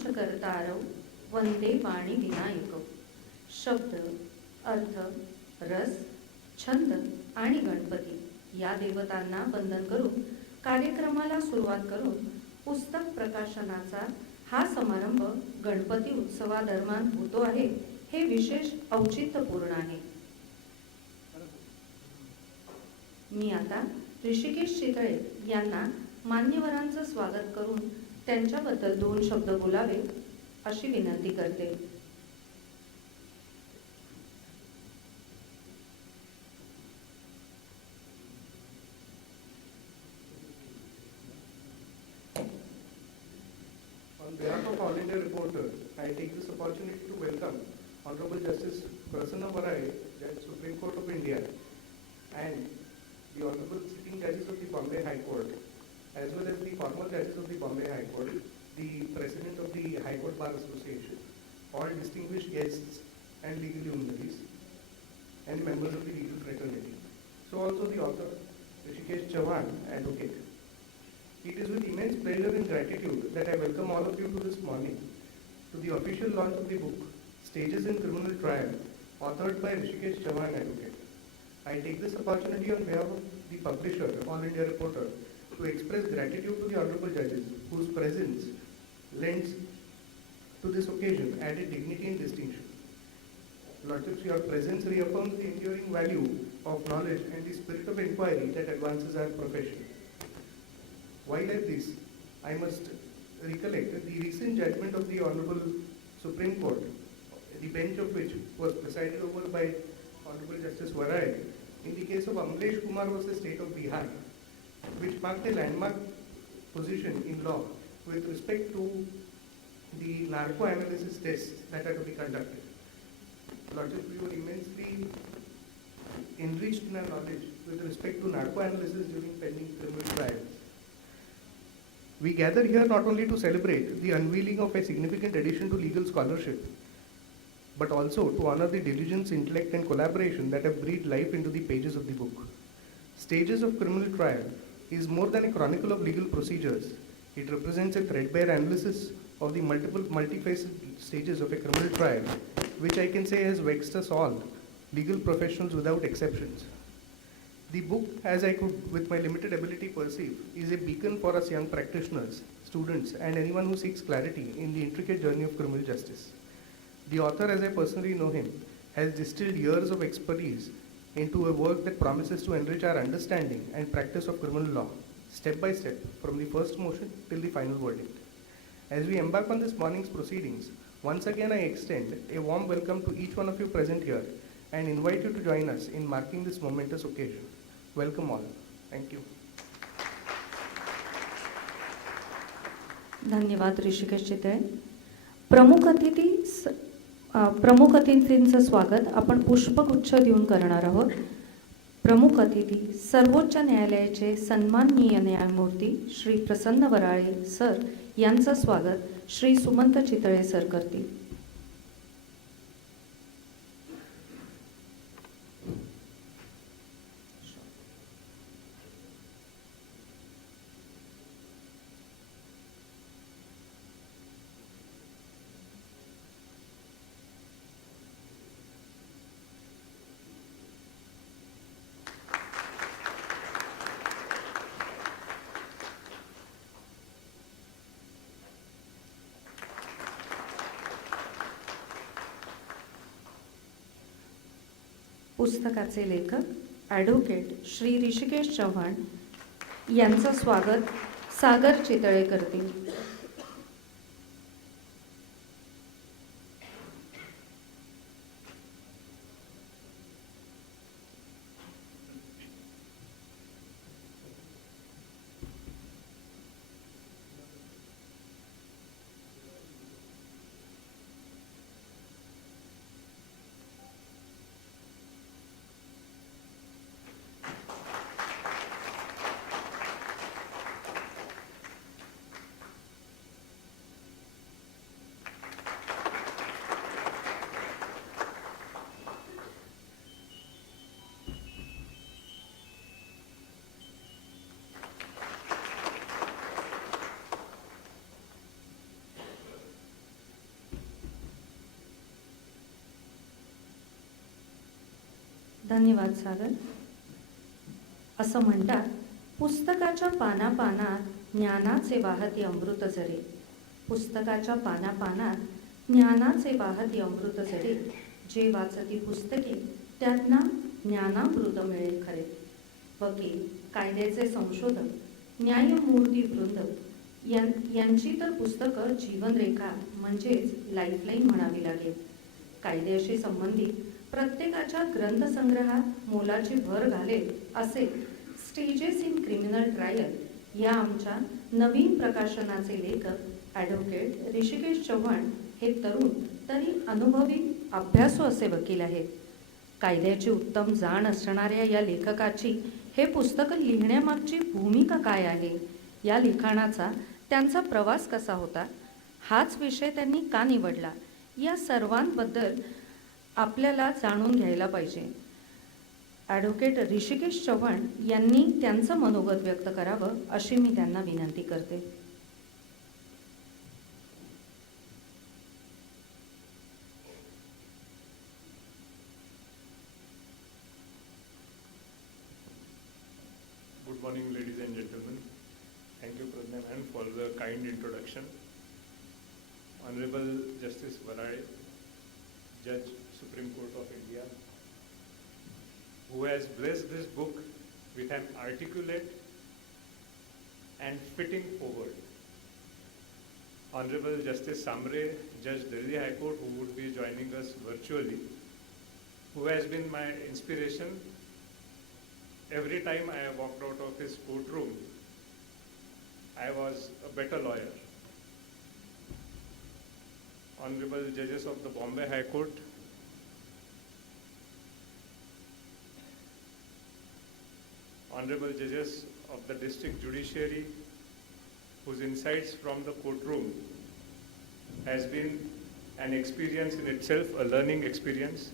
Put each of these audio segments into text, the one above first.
Watch करतारौ वंदे वाणी विनायक. शब्द, अर्थ, रस, छंद आणि गणपती या देवतांना वंदन करून कार्यक्रमाला सुरुवात करून पुस्तक प्रकाशनाचा हा समारंभ गणपती उत्सवादरम्यान होतो आहे हे विशेष औचित्यपूर्ण आहे. मी आता ऋषिकेश चितळे यांना मान्यवरांचं स्वागत करून त्यांच्याबद्दल 2 शब्द बोलावे अशी विनंती करते. On behalf of all India reporters, I take this opportunity to welcome Hon'ble Justice Prasanna Varale, Judge Supreme Court of India, and the Honorable Sitting Judges of the Bombay High Court, as well as the former judges of the Bombay High Court, the President of the High Court Bar Association, all distinguished guests and legal luminaries, and members of the legal fraternity. So also the author, Hrishikesh Chavan, advocate. It is with immense pleasure and gratitude that I welcome all of you to this morning to the official launch of the book, Stages in Criminal Trial, authored by Hrishikesh Chavan, advocate. I take this opportunity on behalf of the publisher, All India Reporter, to express gratitude to the honorable judges whose presence lends to this occasion added dignity and distinction. Lordships, your presence reaffirms the enduring value of knowledge and the spirit of inquiry that advances our profession. While at this, I must recollect the recent judgment of the Honorable Supreme Court, the bench of which was presided over by Hon'ble Justice Varale in the case of Amlesh Kumar versus State of Bihar, which marked a landmark position in law with respect to the narco-analysis tests that are to be conducted. Lordship, we were immensely enriched in our knowledge with respect to narco-analysis during pending criminal trials. We gather here not only to celebrate the unveiling of a significant addition to legal scholarship, but also to honor the diligence, intellect, and collaboration that have breathed life into the pages of the book. Stages of Criminal Trial is more than a chronicle of legal procedures. It represents a threadbare analysis of the multifaceted stages of a criminal trial, which I can say has vexed us all, legal professionals without exceptions. The book, as I could with my limited ability perceive, is a beacon for us young practitioners, students, and anyone who seeks clarity in the intricate journey of criminal justice. The author, as I personally know him, has distilled years of expertise into a work that promises to enrich our understanding and practice of criminal law, step by step, from the first motion till the final verdict. As we embark on this morning's proceedings, once again I extend a warm welcome to each one of you present here and invite you to join us in marking this momentous occasion. Welcome all. Thank you. धन्यवाद ऋषिकेश चितळे. प्रमुख अतिथींचं स्वागत आपण पुष्पगुच्छ देऊन करणार आहोत. प्रमुख अतिथी सर्वोच्च न्यायालयाचे सन्माननीय न्यायमूर्ती श्री प्रसन्न वराळे सर यांचं स्वागत श्री सुमंत चितळे सर करतील. पुस्तकाचे लेखक ॲडव्होकेट श्री ऋषिकेश चव्हाण यांचं स्वागत सागर चितळे करतील. धन्यवाद सागर. असं म्हणतात, पुस्तकाच्या पानापानात ज्ञानाचे वाहती अमृत झरे. पुस्तकाच्या पानापानात ज्ञानाचे वाहती अमृत झरे. जे वाचती पुस्तके त्यांना ज्ञानामृत मिळेल खरे. वकील, कायद्याचे संशोधक, न्यायमूर्ती वृंद यांची तर पुस्तकं जीवनरेखा म्हणजेच लाईफलाईन म्हणावी लागेल. कायद्याशी संबंधित प्रत्येकाच्या ग्रंथसंग्रहात मोलाची भर घालेल असे स्टेजेस इन क्रिमिनल ट्रायल या आमच्या नवीन प्रकाशनाचे लेखक ॲडव्होकेट ऋषिकेश चव्हाण हे तरुण तरी अनुभवी अभ्यासू असे वकील आहेत. कायद्याची उत्तम जाण असणाऱ्या या लेखकाची हे पुस्तक लिहिण्यामागची भूमिका काय आहे, या लिखाणाचा त्यांचा प्रवास कसा होता, हाच विषय त्यांनी का निवडला, या सर्वांबद्दल आपल्याला जाणून घ्यायला पाहिजे. ॲडव्होकेट ऋषिकेश चव्हाण यांनी त्यांचं मनोगत व्यक्त करावं अशी मी त्यांना विनंती करते. Good morning, ladies and gentlemen. Thank you, Prasanna ma'am, for the kind introduction. Hon'ble Justice Varale, Judge, Supreme Court of India, who has blessed this book with an articulate and fitting forward. Hon'ble Justice Sambre, Judge Delhi High Court, who would be joining us virtually, who has been my inspiration. Every time I walked out of his courtroom, I was a better lawyer. Honorable judges of the Bombay High Court, honorable judges of the district judiciary, whose insights from the courtroom has been an experience in itself, a learning experience.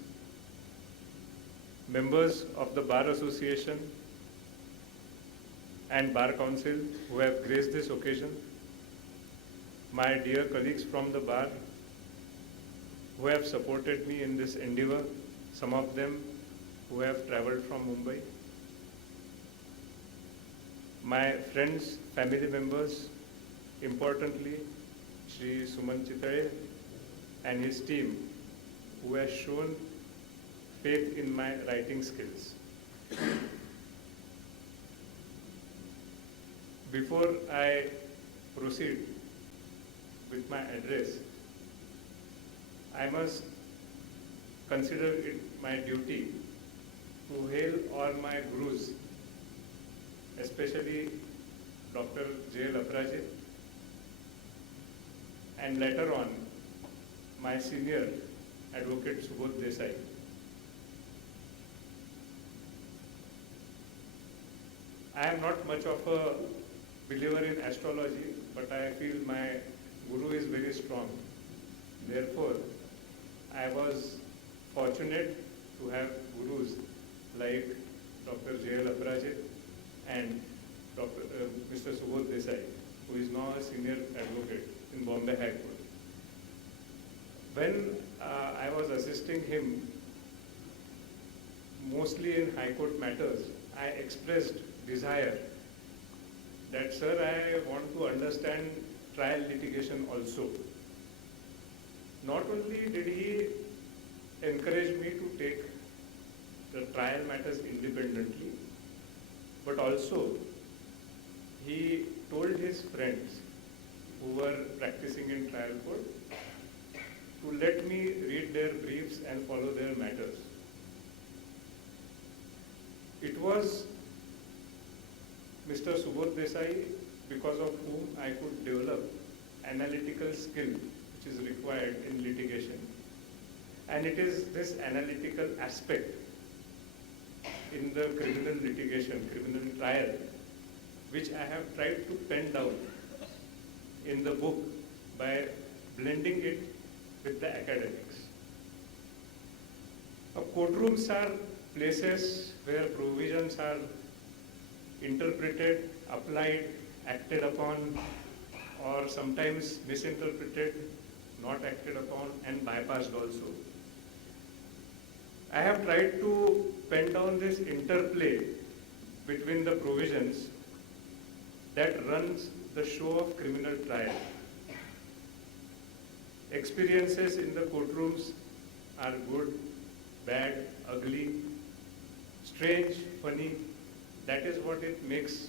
Members of the Bar Association and Bar Council who have graced this occasion, my dear colleagues from the bar who have supported me in this endeavor, some of them who have traveled from Mumbai, my friends, family members, importantly, Shri Suman Chitale and his team, who has shown faith in my writing skills. Before I proceed with my address, I must consider it my duty to hail all my gurus, especially Dr. J.L. Aparaje, and later on my senior Advocate Subodh Desai. I am not much of a believer in astrology, but I feel my guru is very strong. Therefore, I was fortunate to have gurus like Dr. J.L. Aparaje and Mr. Subodh Desai, who is now a senior advocate in Bombay High Court. When I was assisting him, mostly in High Court matters, I expressed desire that, sir, I want to understand trial litigation also. Not only did he encourage me to take the trial matters independently, but also he told his friends who were practicing in trial court to let me read their briefs and follow their matters. It was Mr. Subodh Desai, because of whom I could develop analytical skill which is required in litigation. And it is this analytical aspect in the criminal litigation, criminal trial, which I have tried to pen down in the book by blending it with the academics. Courtrooms are places where provisions are interpreted, applied, acted upon, or sometimes misinterpreted, not acted upon, and bypassed also. I have tried to pen down this interplay between the provisions that runs the show of criminal trial. Experiences in the courtrooms are good, bad, ugly, strange, funny. That is what it makes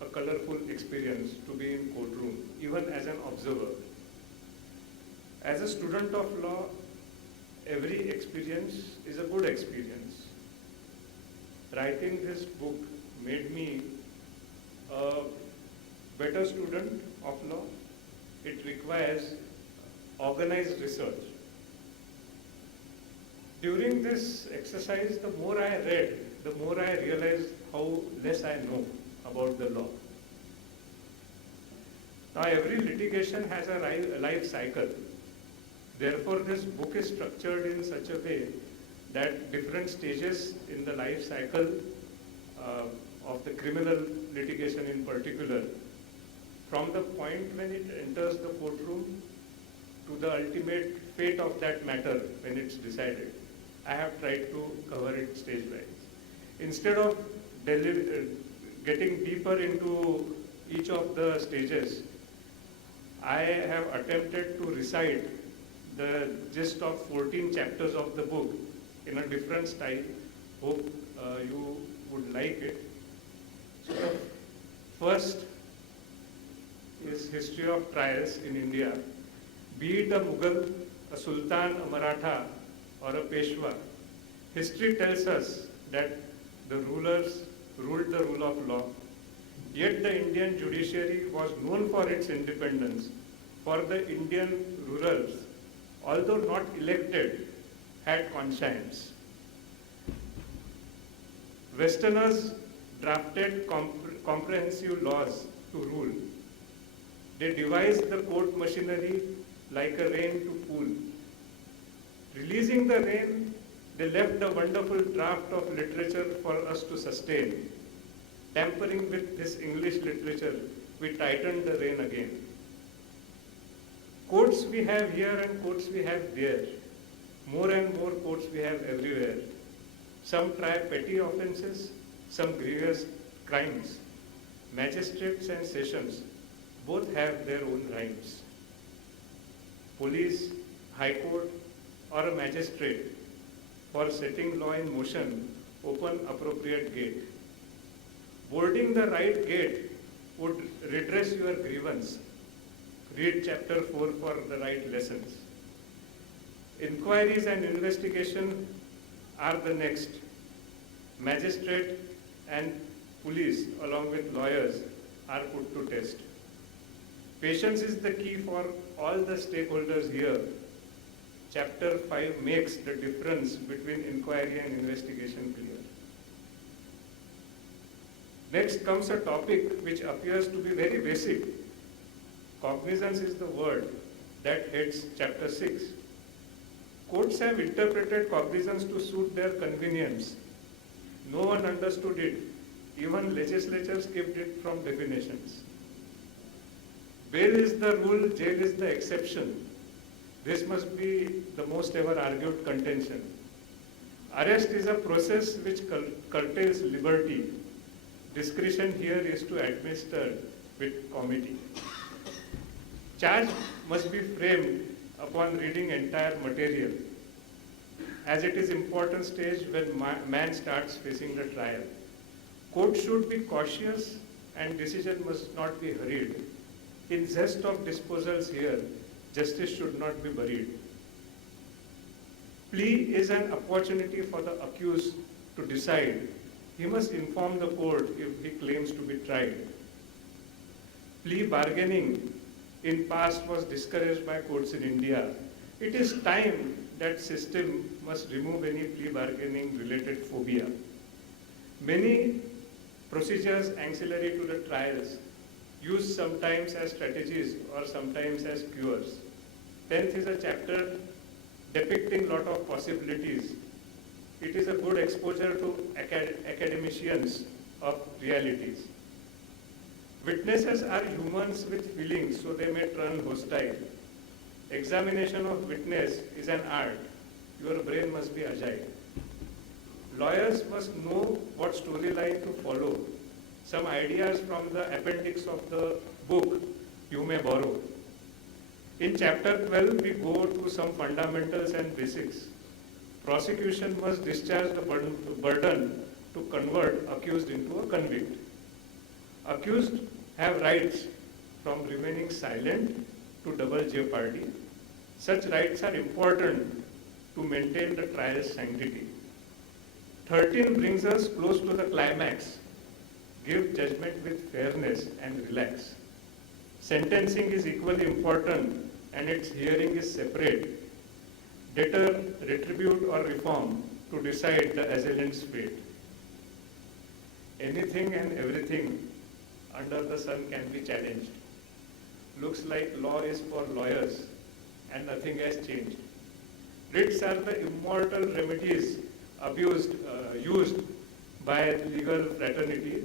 a colorful experience to be in courtroom, even as an observer. As a student of law, every experience is a good experience. Writing this book made me a better student of law. It requires organized research. During this exercise, the more I read, the more I realized how less I know about the law. Now, every litigation has a life cycle. Therefore, this book is structured in such a way that different stages in the life cycle of the criminal litigation in particular, from the point when it enters the courtroom to the ultimate fate of that matter when it's decided, I have tried to cover it stage-wise. Instead of getting deeper into each of the stages, I have attempted to recite the gist of 14 chapters of the book in a different style. Hope you would like it. So the first is history of trials in India. Be it a Mughal, a Sultan, a Maratha, or a Peshwa, history tells us that the rulers ruled the rule of law. Yet the Indian judiciary was known for its independence, for the Indian rulers, although not elected, had conscience. Westerners drafted comprehensive laws to rule. They devised the court machinery like a rain to pool. Releasing the rain, they left a wonderful draft of literature for us to sustain. Tampering with this English literature, we tightened the rain again. Courts we have here and courts we have there. More and more courts we have everywhere. Some try petty offences, some grievous crimes. Magistrates and sessions both have their own rhymes. Police, high court, or a magistrate, for setting law in motion, open appropriate gate. Boarding the right gate would redress your grievance. Read chapter 4 for the right lessons. Inquiries and investigation are the next. Magistrate and police, along with lawyers, are put to test. Patience is the key for all the stakeholders here. Chapter 5 makes the difference between inquiry and investigation clear. Next comes a topic which appears to be very basic. Cognizance is the word that heads chapter 6. Courts have interpreted cognizance to suit their convenience. No one understood it. Even legislatures skipped it from definitions. Bail is the rule, jail is the exception. This must be the most ever argued contention. Arrest is a process which curtails liberty. Discretion here is to administer with comity. Charge must be framed upon reading entire material, as it is important stage when man starts facing the trial. Court should be cautious and decision must not be hurried. In zest of disposals here, justice should not be buried. Plea is an opportunity for the accused to decide. He must inform the court if he claims to be tried. Plea bargaining in past was discouraged by courts in India. It is time that system must remove any plea bargaining related phobia. Many procedures ancillary to the trials used sometimes as strategies or sometimes as cures. 10th is a chapter depicting lot of possibilities. It is a good exposure to academicians of realities. Witnesses are humans with feelings, so they may turn hostile. Examination of witness is an art. Your brain must be agile. Lawyers must know what storyline to follow. Some ideas from the appendix of the book you may borrow. In chapter 12, we go to some fundamentals and basics. Prosecution must discharge the burden to convert accused into a convict. Accused have rights from remaining silent to double jeopardy. Such rights are important to maintain the trial's sanctity. 13 brings us close to the climax. Give judgment with fairness and relax. Sentencing is equally important and its hearing is separate. Deter, retribute or reform to decide the assailant's fate. Anything and everything under the sun can be challenged. Looks like law is for lawyers and nothing has changed. Writs are the immortal remedies used by legal fraternity.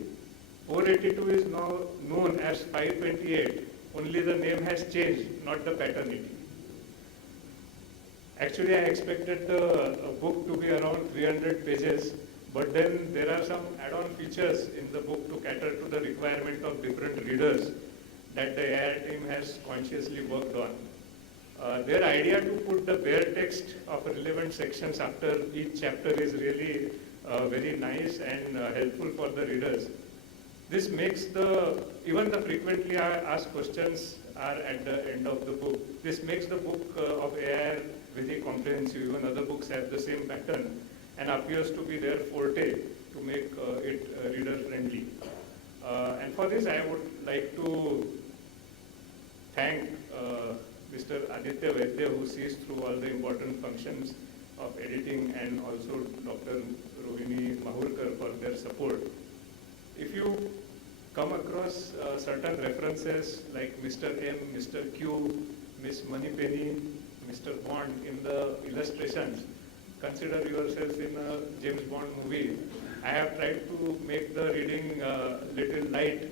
482 is now known as 528. Only the name has changed, not the paternity. Actually, I expected the book to be around 300 pages, but then there are some add-on features in the book to cater to the requirement of different readers that the AI team has consciously worked on. Their idea to put the bare text of relevant sections after each chapter is really very nice and helpful for the readers. This makes even the frequently asked questions are at the end of the book. This makes the book of AI very comprehensive. Even other books have the same pattern and appears to be their forte to make it reader friendly. And for this I would like to thank Mr. Aditya Vaidya, who sees through all the important functions of editing, and also Dr. Rohini Mahurkar for their support. If you come across certain references like Mr. M, Mr. Q, Miss Moneypenny, Mr. Bond in the illustrations, consider yourself in a James Bond movie. I have tried to make the reading little light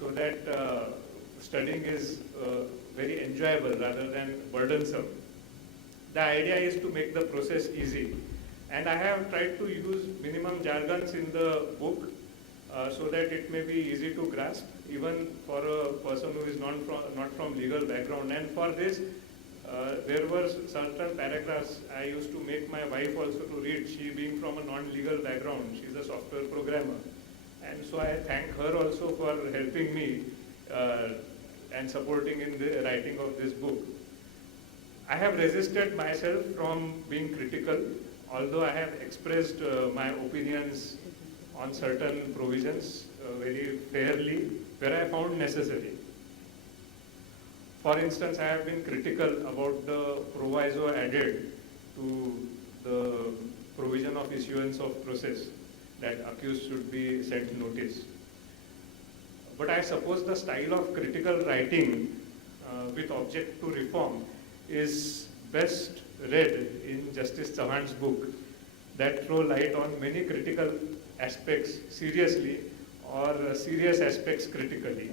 so that studying is very enjoyable rather than burdensome. The idea is to make the process easy. And I have tried to use minimum jargons in the book so that it may be easy to grasp, even for a person who is not from legal background. And for this, there were certain paragraphs I used to make my wife also to read, she being from a non-legal background. She's a software programmer. And so I thank her also for helping me and supporting in the writing of this book. I have resisted myself from being critical, although I have expressed my opinions on certain provisions very fairly, where I found necessary. For instance, I have been critical about the proviso added to the provision of issuance of process, that accused should be sent notice. But I suppose the style of critical writing with object to reform is best read in Justice Chavan's book that throw light on many critical aspects seriously or serious aspects critically.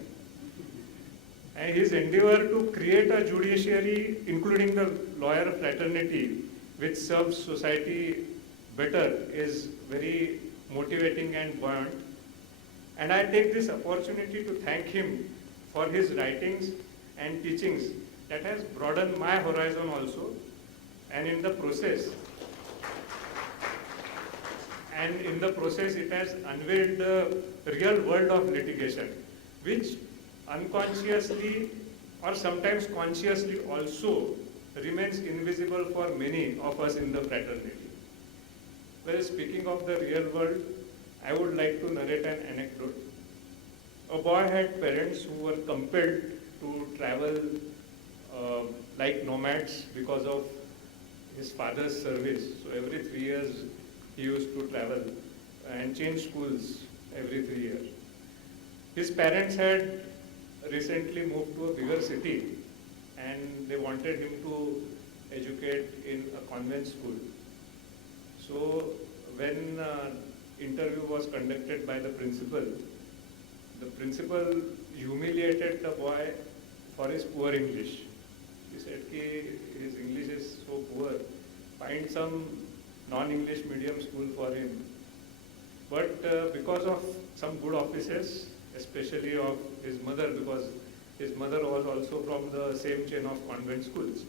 And his endeavor to create a judiciary, including the lawyer fraternity, which serves society better, is very motivating and buoyant. And I take this opportunity to thank him for his writings and teachings that has broadened my horizon also, and in the process it has unveiled the real world of litigation, which unconsciously or sometimes consciously also remains invisible for many of us in the fraternity. Well, speaking of the real world, I would like to narrate an anecdote. A boy had parents who were compelled to travel like nomads because of his father's service. So every 3 years he used to travel and change schools every 3 years. His parents had recently moved to a bigger city and they wanted him to educate in a convent school. So when interview was conducted by the principal humiliated the boy for his poor English. He said his English is so poor, find some non-English medium school for him. But because of some good offices, especially of his mother, because his mother was also from the same chain of convent schools,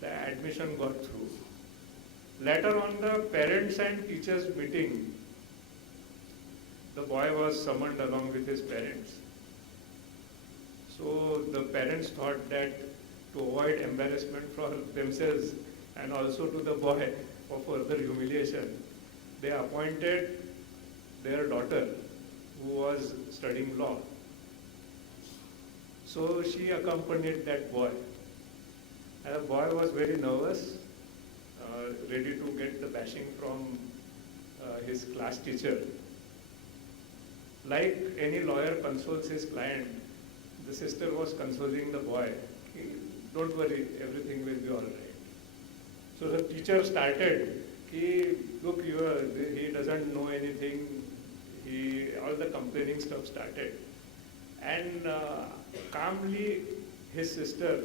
the admission got through. Later on the parents and teachers meeting, the boy was summoned along with his parents. So the parents thought that to avoid embarrassment for themselves and also to the boy for further humiliation, they appointed their daughter who was studying law. So she accompanied that boy. And the boy was very nervous, ready to get the bashing from his class teacher. Like any lawyer consoles his client, the sister was consoling the boy. Don't worry, everything will be all right. So the teacher started, look, he doesn't know anything. All the complaining stuff started. And calmly his sister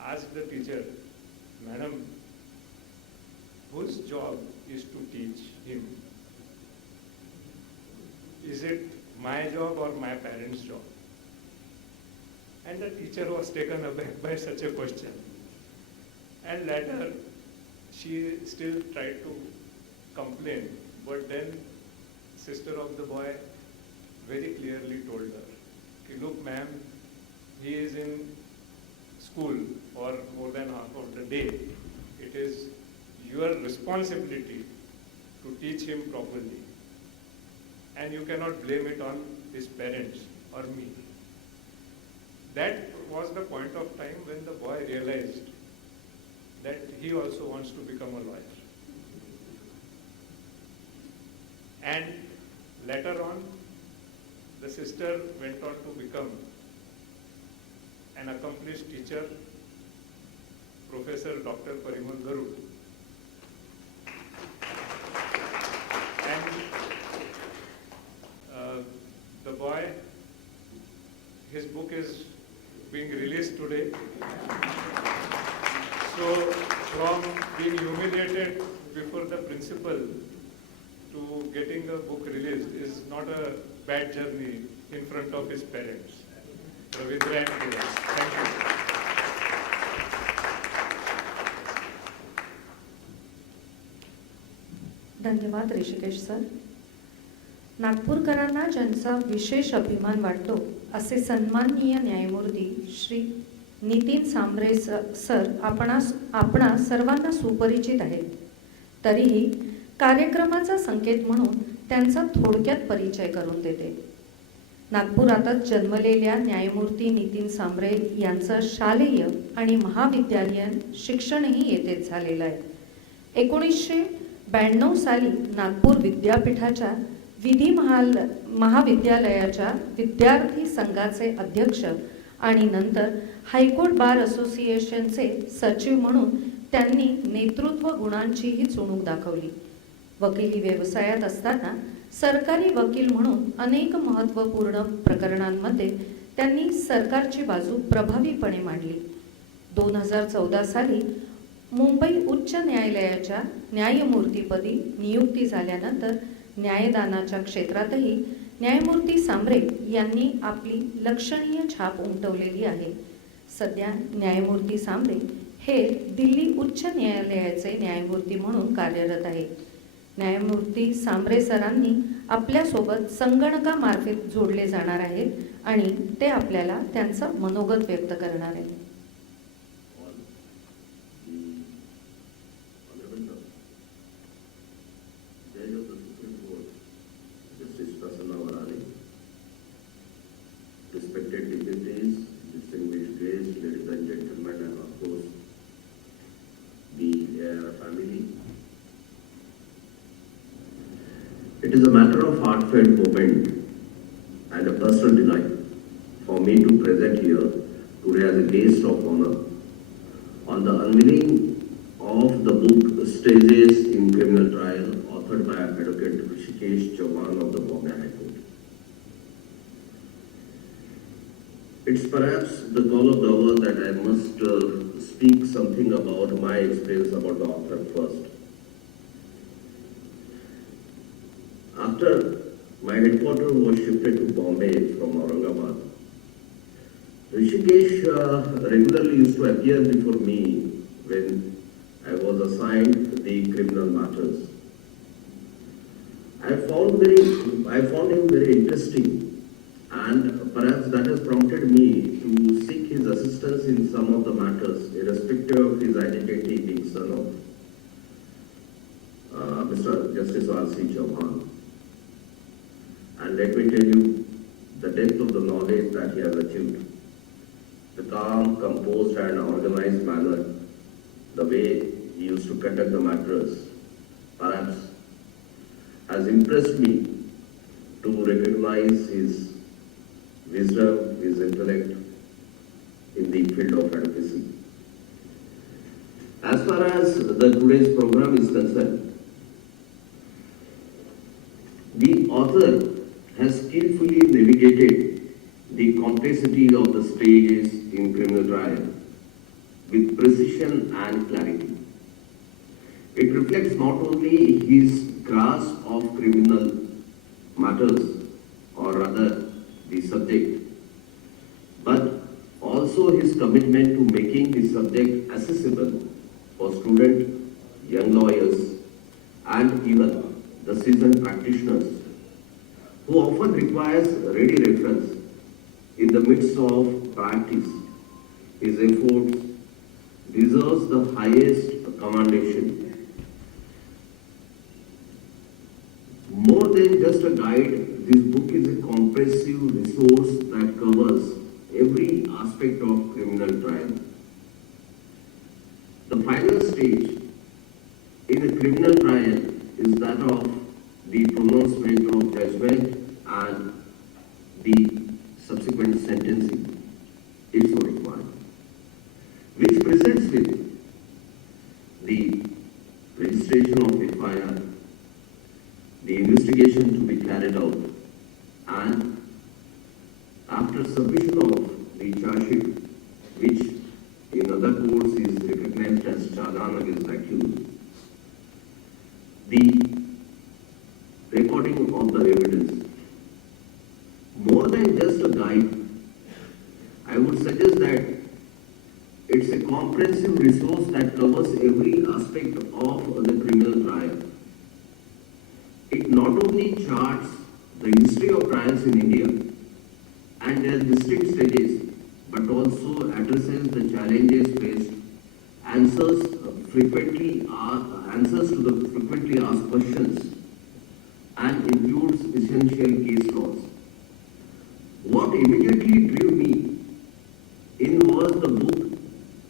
asked the teacher, Madam, whose job is to teach him? Is it my job or my parents' job? And the teacher was taken aback by such a question. And later, she still tried to complain, but then sister of the boy very clearly told her, look ma'am, he is in school for more than half of the day. It is your responsibility to teach him properly. And you cannot blame it on his parents or me. That was the point of time when the boy realized that he also wants to become a lawyer. And later on, the sister went on to become an accomplished teacher, Professor Dr. Parimal Garud. And the boy, his book is being released today. So from being humiliated before the principal to getting the book released is not a bad journey in front of his parents. Ravindra and Kiran. Thank you. धन्यवाद Rishikesh sir. नागपूरकरांना ज्यांचा विशेष अभिमान वाटतो असे सन्माननीय न्यायमूर्ती Shri Nitin Sambare sir आपणा सर्वांना सुपरिचित आहेत. तरीही कार्यक्रमाचा संकेत म्हणून त्यांचा थोडक्यात परिचय करून देते. नागपुरातच जन्मलेल्या न्यायमूर्ती नितीन सांबरे यांचं शालेय आणि महाविद्यालयीन शिक्षणही येथेच झालेलं आहे. 1992 साली नागपूर विद्यापीठाच्या विधी महाविद्यालयाच्या विद्यार्थी संघाचे अध्यक्ष आणि नंतर हायकोर्ट बार असोसिएशनचे सचिव म्हणून त्यांनी नेतृत्व गुणांचीही चुणूक दाखवली. वकिली व्यवसायात असताना सरकारी वकील म्हणून अनेक महत्त्वपूर्ण प्रकरणांमध्ये त्यांनी सरकारची बाजू प्रभावीपणे मांडली. 2014 साली मुंबई उच्च न्यायालयाच्या न्यायमूर्तीपदी नियुक्ती झाल्यानंतर न्यायदानाच्या क्षेत्रातही न्यायमूर्ती सांबरे यांनी आपली लक्षणीय छाप उमटवलेली आहे. सध्या न्यायमूर्ती सांबरे हे दिल्ली उच्च न्यायालयाचे न्यायमूर्ती म्हणून कार्यरत आहेत. न्यायमूर्ती सांबरे सरांनी आपल्यासोबत संगणकामार्फत जोडले जाणार आहेत आणि ते आपल्याला त्यांचं मनोगत व्यक्त करणार आहेत. Judge of the Supreme Court, Justice Prasanna Varale, respected dignitaries, distinguished guests, ladies and gentlemen, and of course, the family. It is a matter of heartfelt moment and a personal delight for me to present here today as a guest of honor on the unveiling of the book Stages in Criminal Trial, authored by Advocate Hrishikesh Chavan of the Bombay High Court. It's perhaps the call of the hour that I must speak something about my experience about the author first. After My headquarters was shifted to Bombay from Aurangabad. Hrishikesh regularly used to appear before me when I was assigned the criminal matters. I found him very interesting, and perhaps that has prompted me to seek his assistance in some of the matters, irrespective of his identity being son of Mr. Justice R.C. Chavan. And let me tell you the depth of the knowledge that he has achieved. The calm, composed and organized manner, the way he used to conduct the matters, perhaps has impressed me to recognize his wisdom, his intellect in the field of advocacy. As far as the today's program is concerned, the author has skillfully navigated the complexities of the stages in criminal trial with precision and clarity. It reflects not only his grasp of criminal matters, or rather the subject, but also his commitment to making the subject accessible for students, young lawyers, and even the seasoned practitioners, who often requires ready reference in the midst of practice. His efforts deserves the highest commendation. More than just a guide, this book is a comprehensive resource that covers every aspect of criminal trial. The final stage in a criminal trial is that of the pronouncement of judgment and the subsequent sentencing, if so required, which presents with the registration of FIR, the investigation to be carried out, and after submission of the charge sheet, which in other courts is recognized as charlan against accused, the recording of the evidence. More than just a guide, I would suggest that it's a comprehensive resource that covers every aspect of the criminal trial. It not only charts the history of trials in India and their distinct stages, but also addresses the challenges faced, answers to the frequently asked questions, and includes essential case laws. What immediately drew me in was the book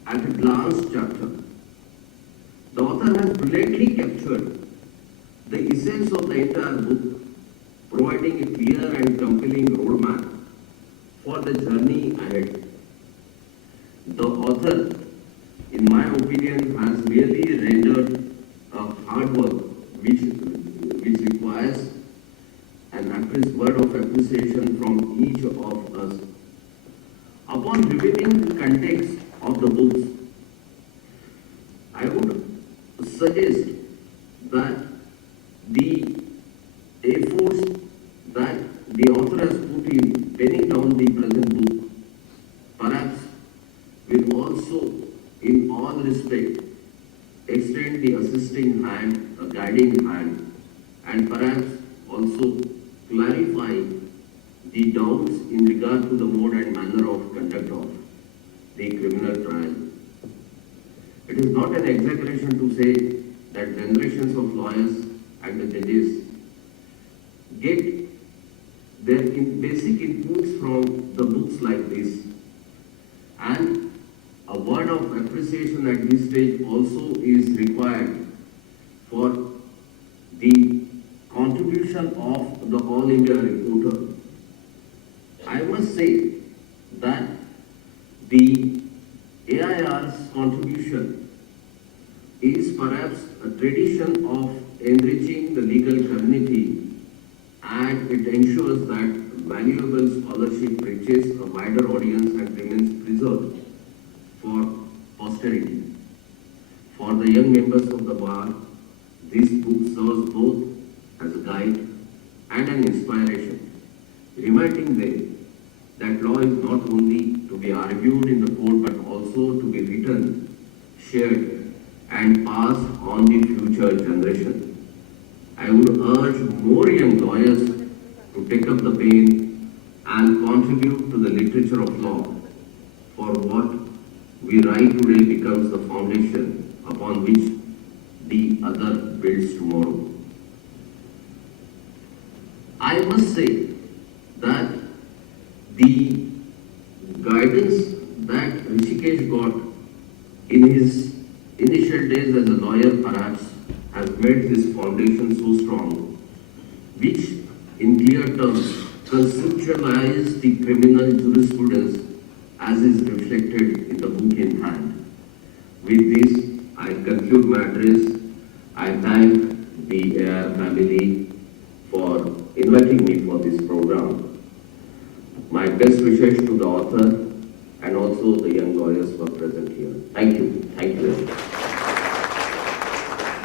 at a glance chapter. The author has brilliantly captured the essence of the entire book, providing a clear and compelling roadmap for the journey ahead. The author, in my opinion, has really rendered a hard work which requires an word of appreciation from each of us. Upon reviewing the context of the books, I would suggest that the efforts that the author has put in penning down the present book, perhaps will also, in all respect, extend the assisting hand, a guiding hand, and perhaps also clarify the doubts in regard to the mode and manner of conduct of the criminal trial. It is not an exaggeration to say that generations of lawyers and the judges get their basic inputs from the books like this, and a word of appreciation at this stage also is required for the contribution of the All India Reporter. I must say that the AIR's contribution is perhaps a tradition of enriching the legal community, and it ensures that valuable scholarship reaches a wider audience and remains preserved for posterity. For the young members of the bar, this book serves both as a guide and an inspiration, reminding them that law is not only to be argued in the court but also to be written, shared, and passed on the future generation. I would urge more young lawyers to take up the pen and contribute to the literature of law, for what we write today becomes the foundation upon which the other builds tomorrow. I must say that the guidance that Hrishikesh got in his initial days as a lawyer perhaps has made his foundation so strong, which in clear terms conceptualize the criminal jurisprudence as is reflected in the book in hand. With this, I conclude my address. I thank the AIR family for inviting me for this program. My best wishes to the author and also the young lawyers who are present here. Thank you. Thank you very much.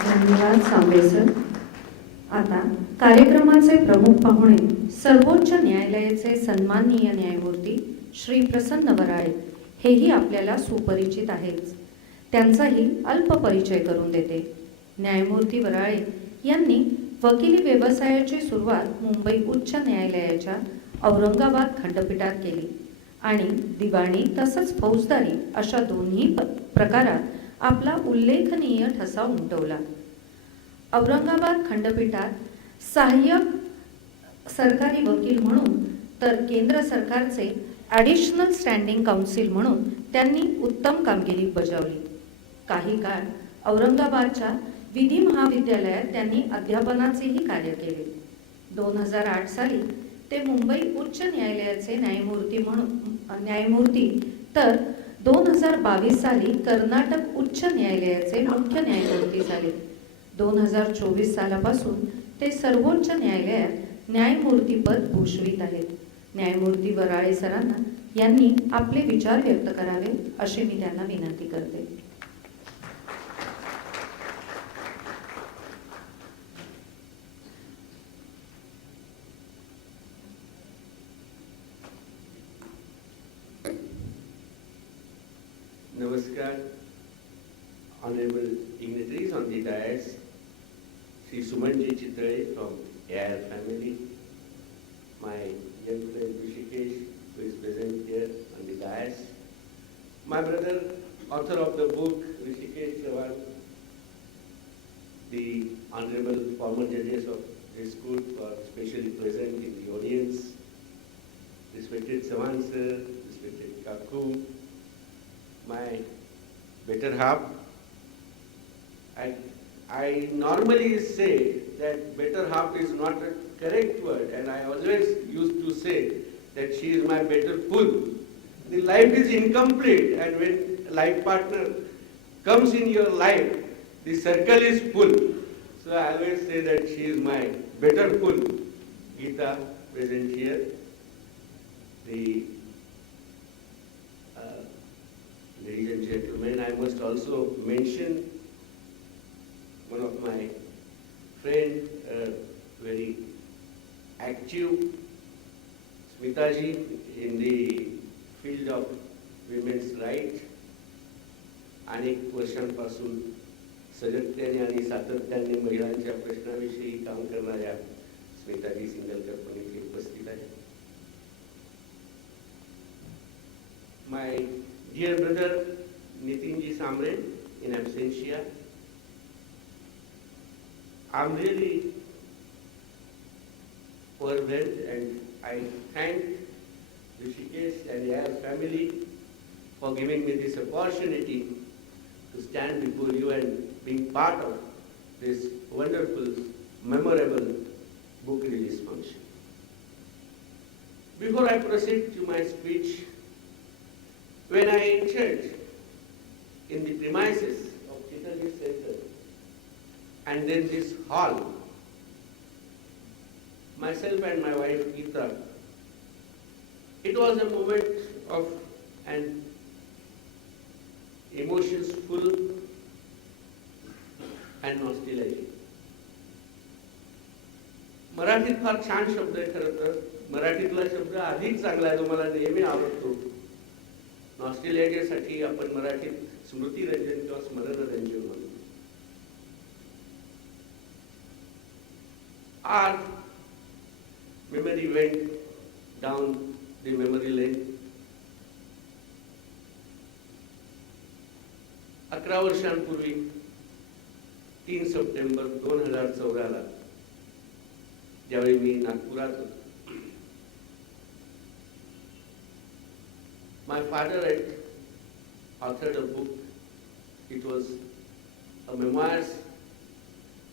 धन्यवाद Sambare sir. आता कार्यक्रमाचे प्रमुख पाहुणे सर्वोच्च न्यायालयाचे सन्माननीय न्यायमूर्ती श्री प्रसन्न वराळे हेही आपल्याला सुपरिचित आहेच. त्यांचाही अल्प परिचय करून देते. न्यायमूर्ती वराळे यांनी वकिली व्यवसायाची सुरुवात मुंबई उच्च न्यायालयाच्या औरंगाबाद खंडपीठात केली आणि दिवाणी तसंच फौजदारी अशा दोन्ही प्रकारात आपला उल्लेखनीय ठसा उमटवला. औरंगाबाद खंडपीठात सहाय्यक सरकारी वकील म्हणून तर केंद्र सरकारचे ॲडिशनल स्टँडिंग काउन्सिल म्हणून त्यांनी उत्तम कामगिरी बजावली. काही काळ औरंगाबादच्या विधी महाविद्यालयात त्यांनी अध्यापनाचेही कार्य केले. 2008 साली ते मुंबई उच्च न्यायालयाचे न्यायमूर्ती तर 2022 साली कर्नाटक उच्च न्यायालयाचे मुख्य न्यायमूर्ती झाले. 2024 सालापासून ते सर्वोच्च न्यायालयात न्यायमूर्तीपद भूषवित आहेत. न्यायमूर्ती वराळे सरांना यांनी आपले विचार व्यक्त करावे अशी मी त्यांना विनंती करते. Namaskar, honorable dignitaries on the dais, Sri Sumanji Chitre from AIR family, my young friend Hrishikesh, who is present here on the dais, my brother, author of the book, Hrishikesh Chavan, the honorable former judges of this court who are specially present in the audience, respected Chavan sir, respected Kaku, my better half. I normally say that better half is not a correct word, and I always used to say that she is my better full. The life is incomplete, and when a life partner comes in your life, the circle is full. So I always say that she is my better full. Geeta present here. The ladies and gentlemen, I must also mention one of my friend, very active, Smitaji, in the field of women's rights. अनेक वर्षांपासून सजगतेने आणि सातत्याने महिलांच्या प्रश्नाविषयी काम करणाऱ्या स्मिताजी सिंगलकर पण इथे उपस्थित आहेत. My dear brother Nitin Sambre, in absentia, I'm really overwhelmed, and I thank Hrishikesh and your family for giving me this opportunity to stand before you and being part of this wonderful, memorable book release function. Before I proceed to my speech, when I entered in the premises of Chittagong Center and then this hall, myself and my wife Geeta, it was a moment of an emotions full and nostalgic. मराठीत फार छान शब्द आहे खरं तर. मराठीतला शब्द अधिक चांगला आहे, जो मला नेहमी आवडतो. नॉस्टॅल्जियासाठी आपण मराठीत स्मृतिरंजन किंवा स्मरणरंजन म्हणतो. Our memory went down the memory lane. 11 वर्षांपूर्वी 3 सप्टेंबर 2014 ज्यावेळी मी नागपुरात होतो, my father had authored a book. It was a memoirs,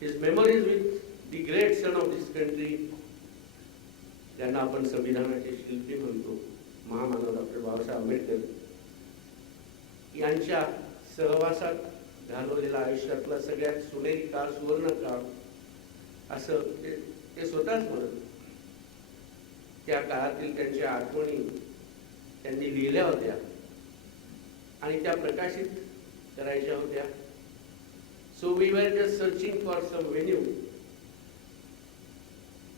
his memories with the great son of this country, ज्यांना आपण संविधानाचे शिल्पी म्हणतो, महामानव डॉक्टर बाबासाहेब आंबेडकर यांच्या सहवासात घालवलेला आयुष्यातला सगळ्यात सोनेरी काळ, सुवर्ण काळ असं ते स्वतःच म्हणत. त्या काळातील त्यांच्या आठवणी त्यांनी लिहिल्या होत्या आणि त्या प्रकाशित करायच्या होत्या. So we were just searching for some venue.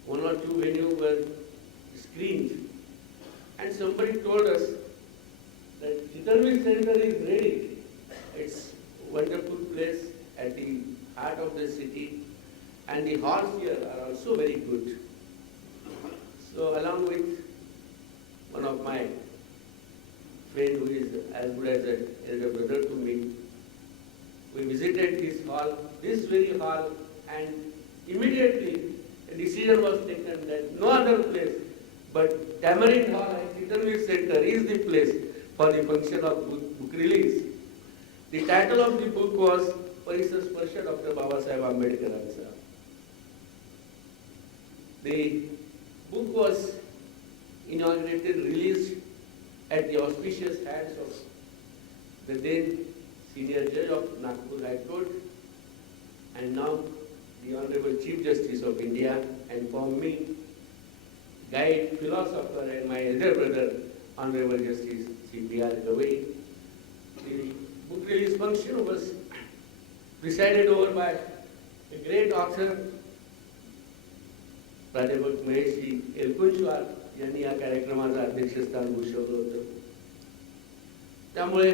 One or two venues were screened, and somebody told us that Chitarvir Center is ready. It's a wonderful place at the heart of the city, and the halls here are also very good. So along with one of my friend who is as good as an elder brother to me, we visited this very hall, and immediately a decision was taken that no other place but Tamarind Hall and Chitarvir Center is the place for the function of book release. The title of the book was Parisar Sparsha Dr. Babasaheb Ambedkar. The book was inaugurated, released at the auspicious hands of the then Senior Judge of Nagpur High Court, and now the Honorable Chief Justice of India, and for me, guide, philosopher, and my elder brother, Honorable Justice C.B.R. Gavai. The book release function was presided over by a great author, प्राध्यापक महेशजी एलकुंचवार यांनी या कार्यक्रमाचं अध्यक्षस्थान भूषवलं होतं. त्यामुळे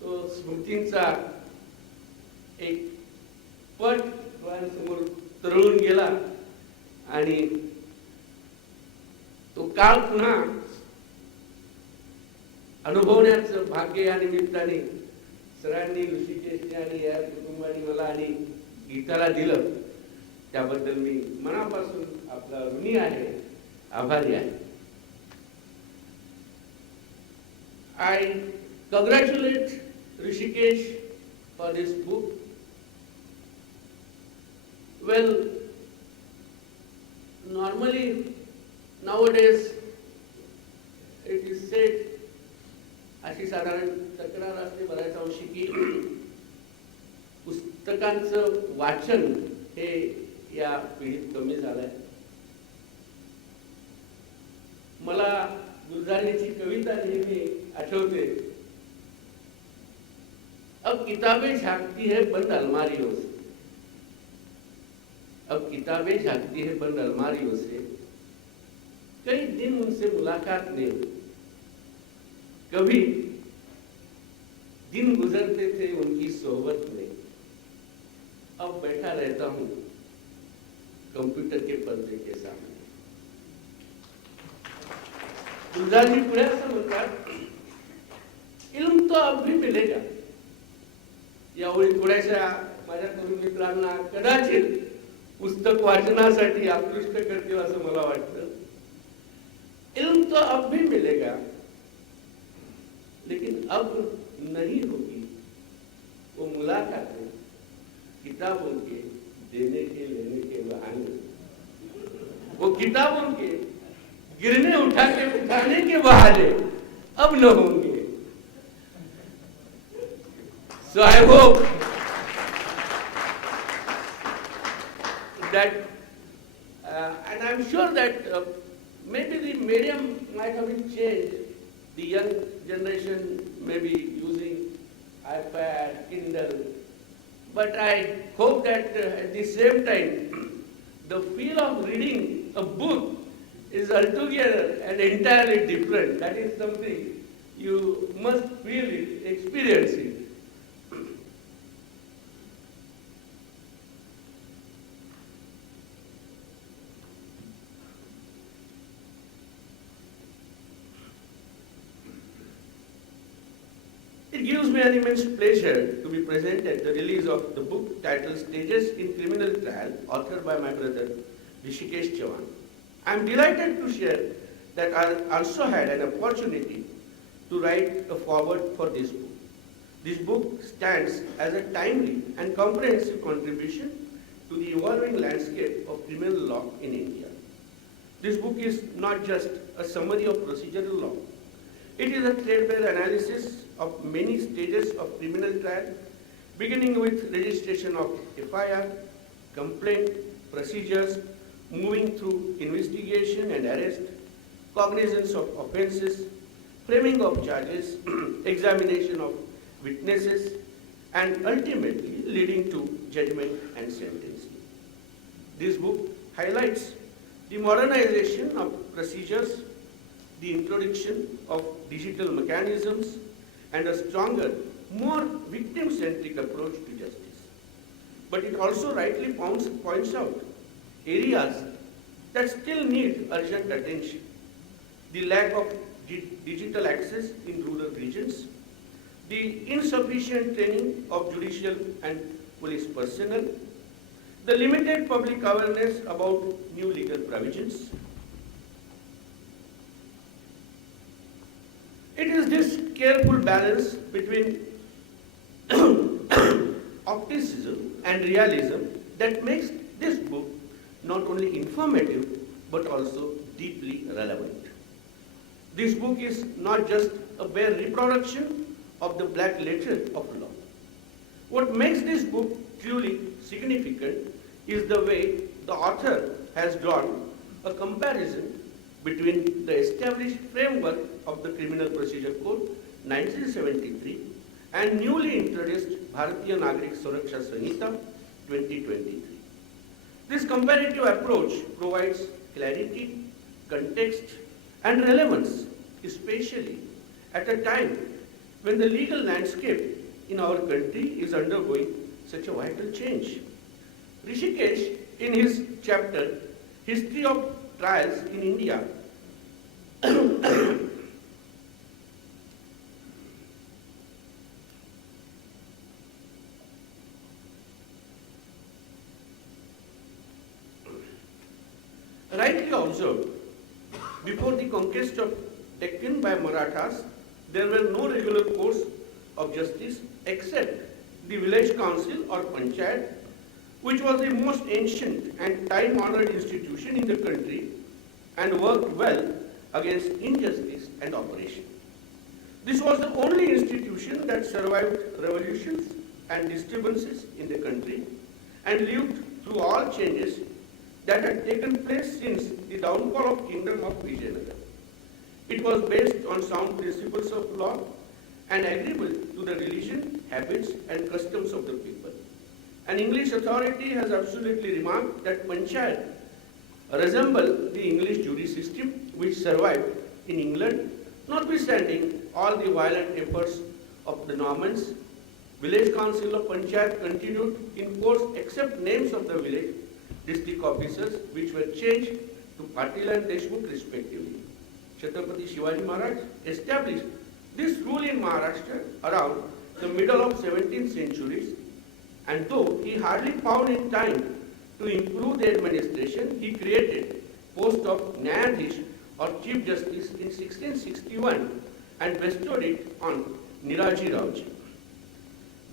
तो स्मृतींचा एक पट डोळ्यांसमोर तरळून गेला आणि तो काळ पुन्हा अनुभवण्याचं भाग्य या निमित्ताने सरांनी, ऋषिकेशजी आणि या कुटुंबाने मला आणि गीताला दिलं. त्याबद्दल मी मनापासून आपला ऋणी आहे, आभारी आहे. I congratulate Hrishikesh for this book. Well, normally nowadays it is said, अशी साधारण तक्रार असते बऱ्याच अंशी की पुस्तकांचं वाचन हे या पिढीत कमी झालंय. मला गुलजारीची कविता नेहमी आठवते, अब किताबें झांकती है बंद अलमारियों से, अब किताबें झांकती है बंद अलमारियों से, कई दिन उनसे मुलाकात नहीं हुई, कभी दिन गुजरते थे उनकी सोहबत में, अब बैठा रहता हूं कंप्यूटर के पर्दे के सामने. गुलजारजी पुढे असं म्हणतात, इल्म तो अब भी मिलेगा. यावेळी थोड्याशा माझ्या तरुण मित्रांना कदाचित पुस्तक वाचनासाठी आकृष्ट करतील असं मला वाटतं. इल्म तो अब भी मिलेगा, लेकिन अब नहीं होगी वो मुलाकातें किताबों के देने के लेने के बहाने, वो किताबों के गिरने उठाने के बहाने अब न होंगे. So I hope that and I'm sure that maybe the medium might have been changed. The young generation may be using iPad, Kindle, but I hope that at the same time the feel of reading a book is altogether and entirely different. That is something you must feel it, experience it. It gives me an immense pleasure to be present at the release of the book titled Stages in Criminal Trial, authored by my brother Hrishikesh Chavan. I am delighted to share that I also had an opportunity to write a foreword for this book. This book stands as a timely and comprehensive contribution to the evolving landscape of criminal law in India. This book is not just a summary of procedural law. It is a threadbare analysis of many stages of criminal trial, beginning with registration of FIR, complaint, procedures, moving through investigation and arrest, cognizance of offences, framing of charges, examination of witnesses, and ultimately leading to judgment and sentencing. This book highlights the modernization of procedures, the introduction of digital mechanisms, and a stronger, more victim-centric approach to justice. But it also rightly points out areas that still need urgent attention. The lack of digital access in rural regions, the insufficient training of judicial and police personnel, the limited public awareness about new legal provisions. It is this careful balance between opticism and realism that makes this book not only informative but also deeply relevant. This book is not just a bare reproduction of the black letter of law. What makes this book truly significant is the way the author has drawn a comparison between the established framework of the Criminal Procedure Code 1973 and newly introduced Bharatiya Nagrik Suraksha Sanhita 2023. This comparative approach provides clarity, context, and relevance, especially at a time when the legal landscape in our country is undergoing such a vital change. Hrishikesh, in his chapter, History of Trials in India, rightly observed, before the conquest of Deccan by Marathas, there were no regular courts of justice except the village council or panchayat, which was the most ancient and time-honored institution in the country and worked well against injustice and oppression. This was the only institution that survived revolutions and disturbances in the country and lived through all changes that had taken place since the downfall of Kingdom of Vijayanagar. It was based on sound principles of law and agreeable to the religion, habits, and customs of the people. An English authority has absolutely remarked that panchayat resembled the English jury system which survived in England, notwithstanding all the violent efforts of the Normans. Village council of panchayat continued in force except names of the village district officers, which were changed to Patil and Deshmukh respectively. Chhatrapati Shivaji Maharaj established this rule in Maharashtra around the middle of 17th century, and though he hardly found in time to improve the administration, he created post of Nyayadhish or Chief Justice in 1661 and bestowed it on Niraji Raoji.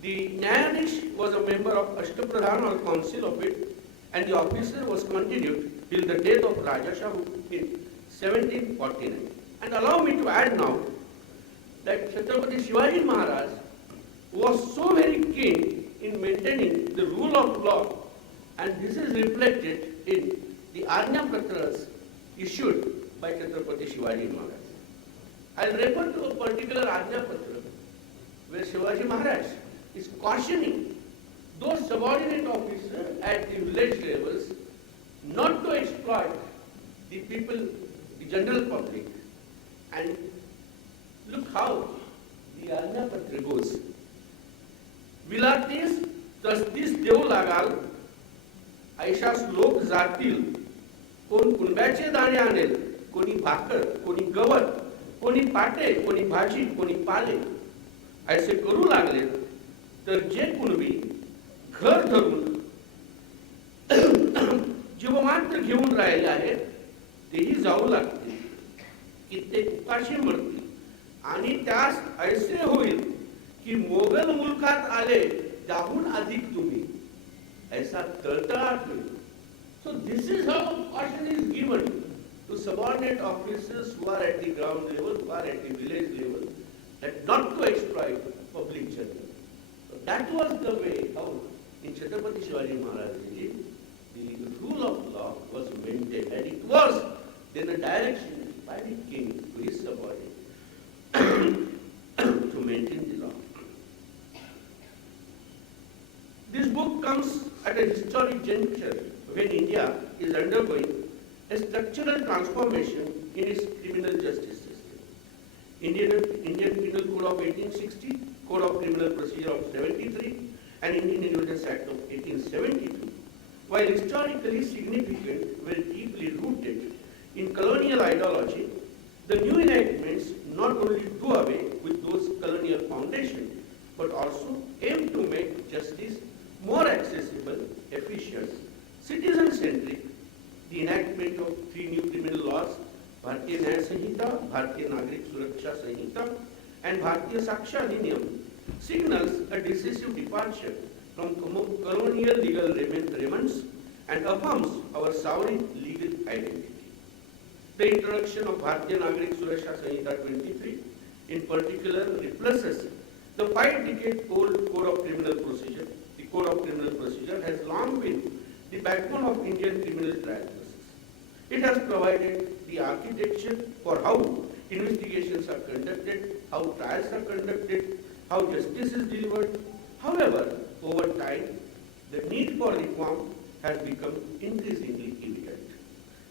The Nyayadhish was a member of Ashtapradhan or council of it, and the officer was continued till the death of Raja Shahu in 1749. And allow me to add now that Chhatrapati Shivaji Maharaj was so very keen in maintaining the rule of law, and this is reflected in the Ajna Patras issued by Chhatrapati Shivaji Maharaj. I'll refer to a particular Ajna Patra where Shivaji Maharaj is cautioning those subordinate officers at the village levels not to exploit the people, the general public. And look how the Arnapatra goes. विलातीस तस्तीस देऊ लागाल, ऐशा लोक जातील, कोण कुंब्याचे दाणे आणेल, कोणी भाकर, कोणी गवत, कोणी पाटे, कोणी भाजी, कोणी पाले, ऐसे करू लागले तर जे कुणबी घर धरून जीवमात्र घेऊन राहिले आहेत तेही जाऊ लागतील, कित्येक उपाशी मरतील आणि त्यास ऐसे होईल की मोगल मुलकात आले त्याहून अधिक तुम्ही, ऐसा तळतळाट होईल. So this is how caution is given to subordinate officers who are at the ground level, who are at the village level, that not to exploit public channel. So that was the way how in Chhatrapati Shivaji Maharaj the rule of law was maintained, and it was then a direction by the king to his subordinate to maintain the law. This book comes at a historic juncture when India is undergoing a structural transformation in its criminal justice system. Indian Penal Code of 1860, Code of Criminal Procedure of 73, and Indian Evidence Act of 1872, while historically significant, were deeply rooted in colonial ideology. The new enactments not only do away with those colonial foundations, but also aim to make justice more accessible, efficient, citizen-centric. The enactment of 3 new criminal laws, Bharatiya Nyaya Sanhita, Bharatiya Nagrik Suraksha Sanhita, and Bharatiya Saksha Adhiniyam, signals a decisive departure from colonial legal remnants and affirms our sovereign legal identity. The introduction of Bharatiya Nagrik Suraksha Sanhita 23 in particular replaces the 5-decade-old Code of Criminal Procedure. The Code of Criminal Procedure has long been the backbone of Indian criminal trial process. It has provided the architecture for how investigations are conducted, how trials are conducted, how justice is delivered. However, over time, the need for reform has become increasingly evident.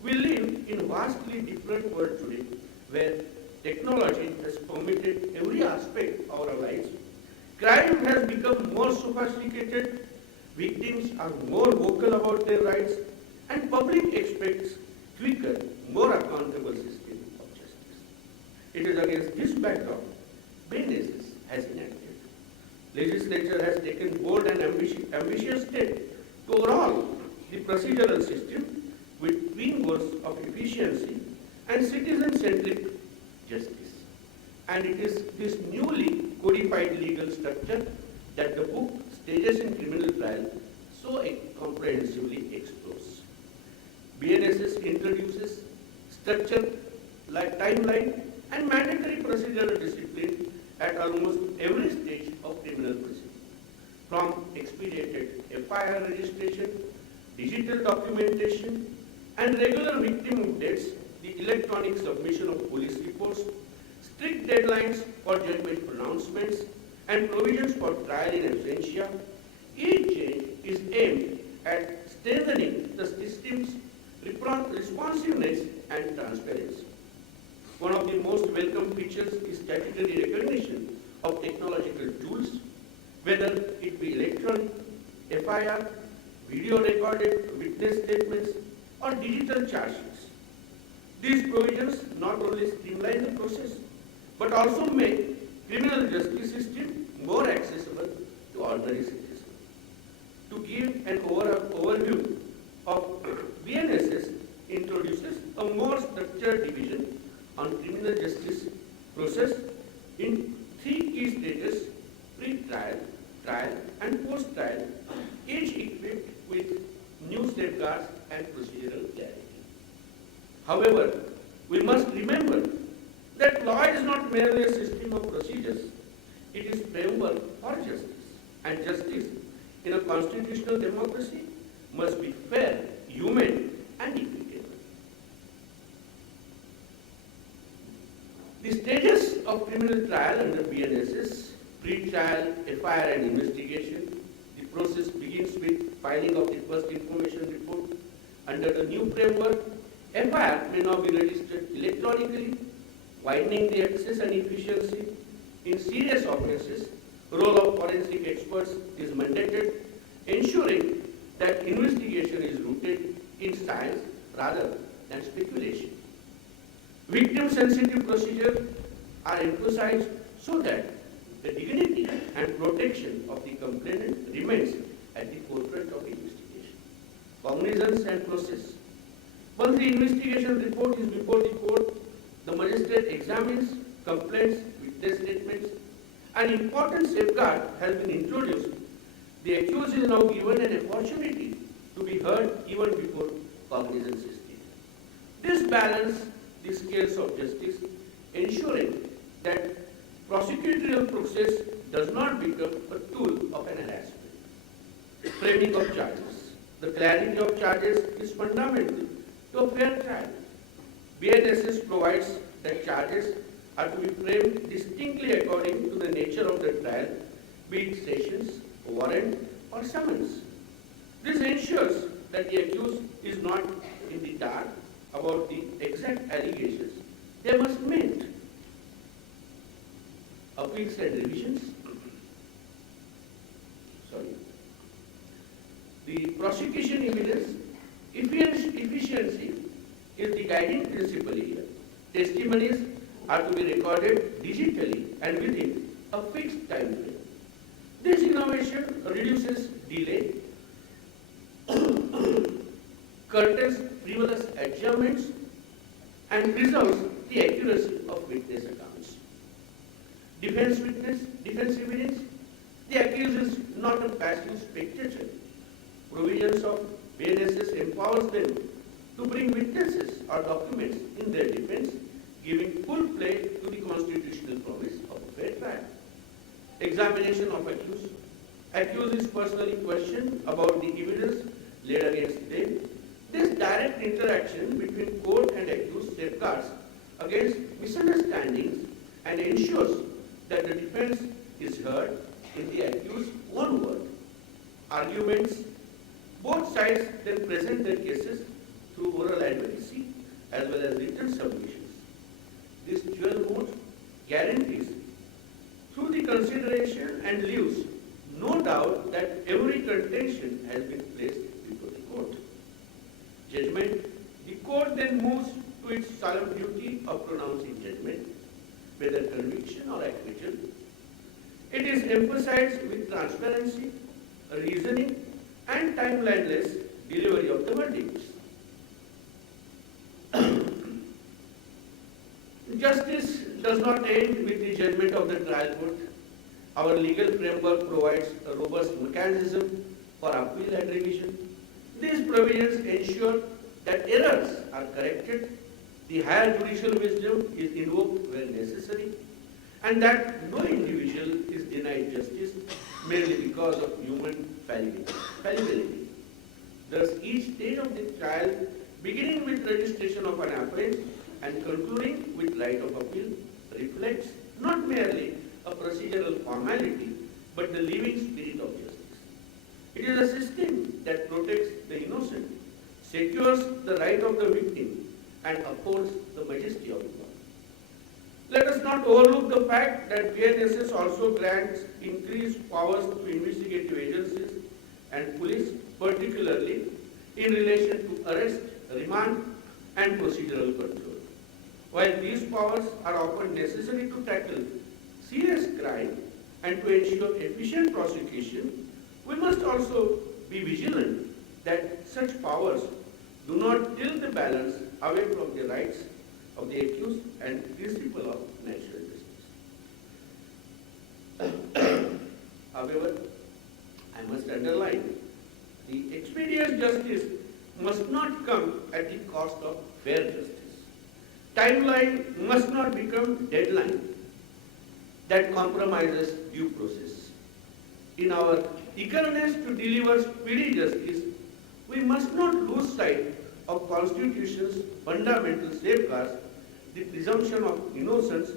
We live in a vastly different world today where technology has permeated every aspect of our lives. Crime has become more sophisticated, victims are more vocal about their rights, and public expects quicker, more accountable system of justice. It is against this backdrop BNSS has enacted. Legislature has taken bold and ambitious steps to overhaul the procedural system with twin goals of efficiency and citizen-centric justice. And it is this newly codified legal structure that the book Stages in Criminal Trial so comprehensively explores. BNSS introduces structure, like timeline, and mandatory procedural discipline at almost every stage of criminal proceeding, from expedited FIR registration, digital documentation, and regular victim updates, the electronic submission of police reports, strict deadlines for judgment pronouncements, and provisions for trial in absentia. Each change is aimed at strengthening the system's responsiveness and transparency. One of the most welcome features is statutory recognition of technological tools, whether it be electronic, FIR, video recorded witness statements, or digital charge sheets. These provisions not only streamline the process, but also make criminal justice system more accessible to ordinary citizens. To give an overview of BNSS introduces a more structured division on criminal justice process in 3 key stages: pre-trial, trial, and post-trial, each equipped with new safeguards and procedural clarity. However, we must remember that law is not merely a system of procedures, it is framework for justice. And justice in a constitutional democracy must be fair, humane, and equitable. The stages of criminal trial under BNSS: pre-trial, FIR, and investigation. The process begins with filing of the first information report, Under the new framework, FIR may now be registered electronically, widening the access and efficiency. In serious offences, role of forensic experts is mandated, ensuring that investigation is rooted in science rather than speculation. Victim-sensitive procedures are emphasized so that the dignity and protection of the complainant remains at the forefront of investigation. Cognizance and process. Once the investigation report is before the court, the magistrate examines complaints, witness statements. An important safeguard has been introduced. The accused is now given an opportunity to be heard even before cognizance is taken. This balances the scales of justice, ensuring that prosecutorial process does not become a tool of an harassment. Framing of charges. The clarity of charges is fundamental to a fair trial. BNSS provides that charges are to be framed distinctly according to the nature of the trial, be it sessions, warrant, or summons. This ensures that the accused is not in the dark about the exact allegations they must make. Appeals and revisions. The prosecution evidence efficiency is the guiding principle here. Testimonies are to be recorded digitally and within a fixed time frame. This innovation reduces delay, curtails frivolous adjournments, and preserves the accuracy of witness accounts. Defense evidence, the accused is not a passive spectator. Provisions of BNSS empowers them to bring witnesses or documents in their defense, giving full play to the constitutional promise of a fair trial. Examination of accused. Accused is personally questioned about the evidence laid against them. This direct interaction between court and accused safeguards against misunderstandings and ensures that the defense is heard in the accused's own word. Arguments. Both sides then present their cases through oral advocacy as well as written submissions. This dual mode guarantees through the consideration and leaves no doubt that every contention has been placed before the court. Judgment. The court then moves to its solemn duty of pronouncing judgment, whether conviction or acquittal. It is emphasized with transparency, reasoning, and timelineless delivery of the verdicts. Justice does not end with the judgment of the trial court. Our legal framework provides a robust mechanism for appeal and revision. These provisions ensure that errors are corrected, the higher judicial wisdom is invoked where necessary, and that no individual is denied justice merely because of human fallibility. Thus, each stage of the trial, beginning with registration of an offence and concluding with right of appeal, reflects not merely a procedural formality, but the living spirit of justice. It is a system that protects the innocent, secures the right of the victim, and upholds the majesty of the law. Let us not overlook the fact that BNSS also grants increased powers to investigative agencies and police, particularly in relation to arrest, remand, and procedural control. While these powers are often necessary to tackle serious crime and to ensure efficient prosecution, we must also be vigilant that such powers do not tilt the balance away from the rights of the accused and principle of natural justice. However, I must underline, the expeditious justice must not come at the cost of fair justice. Timeline must not become deadline that compromises due process. In our eagerness to deliver speedy justice, we must not lose sight of Constitution's fundamental safeguards, the presumption of innocence,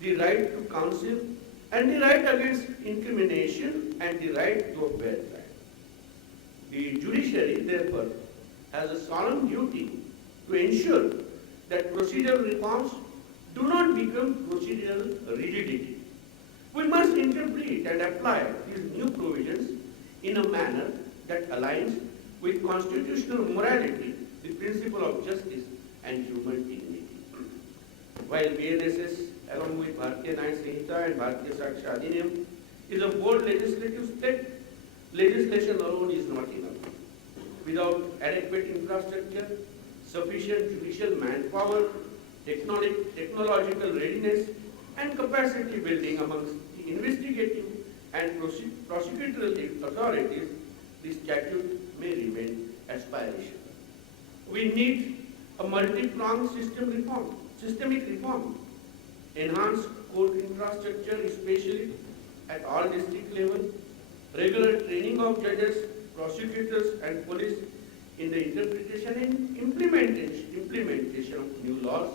the right to counsel, and the right against incrimination and the right to a fair trial. The judiciary, therefore, has a solemn duty to ensure that procedural reforms do not become procedural rigidity. We must interpret and apply these new provisions in a manner that aligns with constitutional morality, the principle of justice and human dignity. While BNSS, along with Bharatiya Nyaya Sanhita and Bharatiya Sakshya Adhiniyam, is a bold legislative step, legislation alone is not enough. Without adequate infrastructure, sufficient judicial manpower, technological readiness, and capacity building amongst the investigative and prosecutorial authorities, the statute may remain aspirational. We need a multi-pronged systemic reform, enhanced court infrastructure, especially at all district level, regular training of judges, prosecutors, and police in the interpretation and implementation of new laws,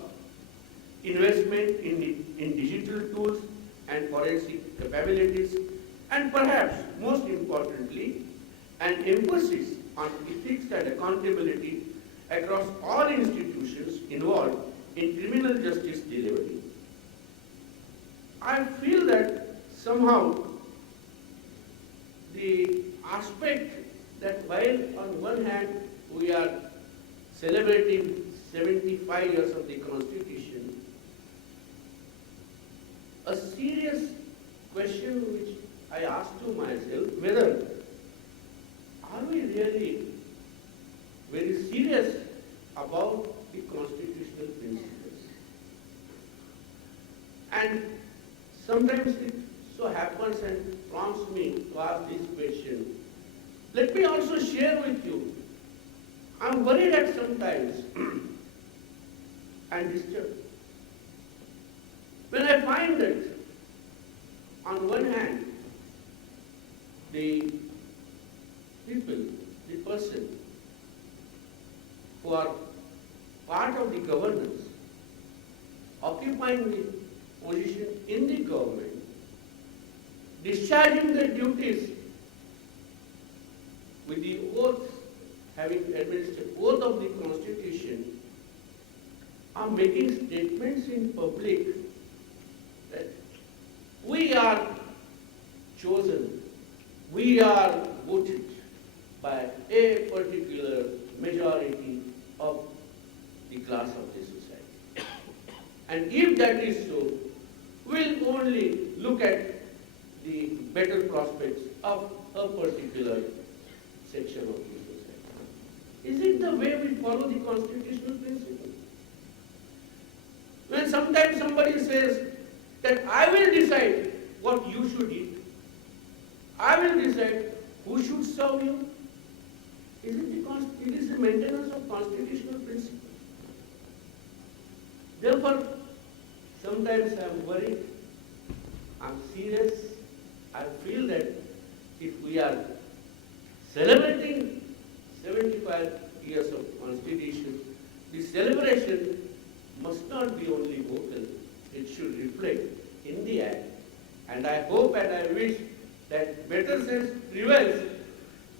investment in digital tools and forensic capabilities, and perhaps most importantly, an emphasis on ethics and accountability across all institutions involved in criminal justice delivery. I feel that somehow the aspect that while on one hand we are celebrating 75 years of the Constitution, a serious question which I asked to myself, whether are we really very serious about the constitutional principles? And sometimes it so happens and prompts me to ask this question. Let me also share with you, I'm worried at sometimes and disturbed when I find that on one hand, the people, the person who are part of the governance, occupying the position in the government, discharging their duties with the oath, having administered oath of the Constitution, are making statements in public that we are chosen, we are voted by a particular majority of the class of the society. And if that is so, we'll only look at the better prospects of a particular section of the society. Is it the way we follow the constitutional principle? When sometimes somebody says that I will decide what you should eat, I will decide who should serve you, it is the maintenance of constitutional principle. Therefore, sometimes I am worried, I am serious, I feel that if we are celebrating 75 years of Constitution, the celebration must not be only vocal, it should reflect in the act. And I hope and I wish that better sense prevails,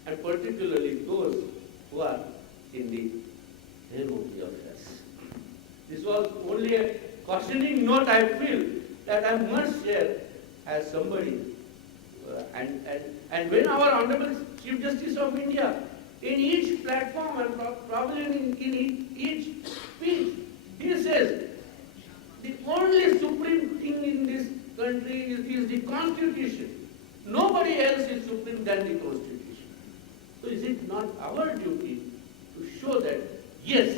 and particularly those who are in the helm of the affairs. This was only a cautioning note I feel that I must share as somebody. And when our Honorable Chief Justice of India, in each platform and probably in each speech, he says, the only supreme thing in this country is the Constitution. Nobody else is supreme than the Constitution. So is it not our duty to show that, yes,